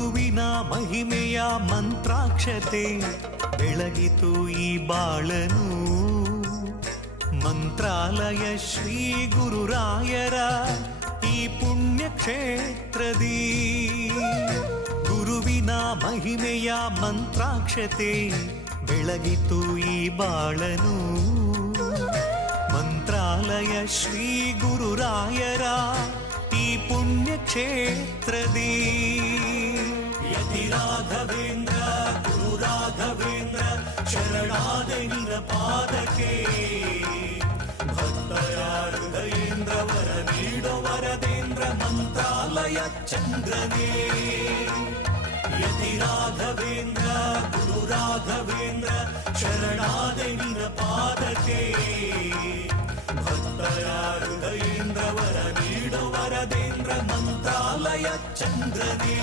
ಗುರುವಿನ ಮಹಿಮೆಯ ಮಂತ್ರಾಕ್ಷತೆ ಬೆಳಗಿತು ಈ ಬಾಳನು. ಮಂತ್ರಾಲಯ ಶ್ರೀ ಗುರುರಾಯರ ಈ ಪುಣ್ಯ ಕ್ಷೇತ್ರದಿ ಗುರುವಿನ ಮಹಿಮೆಯ ಮಂತ್ರಾಕ್ಷತೆ ಬೆಳಗಿತು ಈ ಬಾಳನು. ಮಂತ್ರಾಲಯ ಶ್ರೀ ಗುರುರಾಯರ ಈ ಪುಣ್ಯ ಕ್ಷೇತ್ರದಿ ಯತಿ ರಾಘವೇಂದ್ರ ಗುರು ರಾಘವೇಂದ್ರ ಶರಣಾದ ನಿನ ಪಾದಕ್ಕೆ. ಭಕ್ತರ ಹೃದಯೇಂದ್ರ ವರ ನೀಡೋ ವರದೇಂದ್ರ ಮಂತ್ರಾಲಯ ಚಂದ್ರನೇ. ಯತಿ ರಾಘವೇಂದ್ರ ಗುರು ರಾಘವೇಂದ್ರ ಶರಣಾದ ನಿನ ಪಾದಕ್ಕೆ. ಭಕ್ತರ ಹೃದಯೇಂದ್ರ ವರ ನೀಡೋ ವರದೇಂದ್ರ ಮಂತ್ರಾಲಯ ಚಂದ್ರನೇ.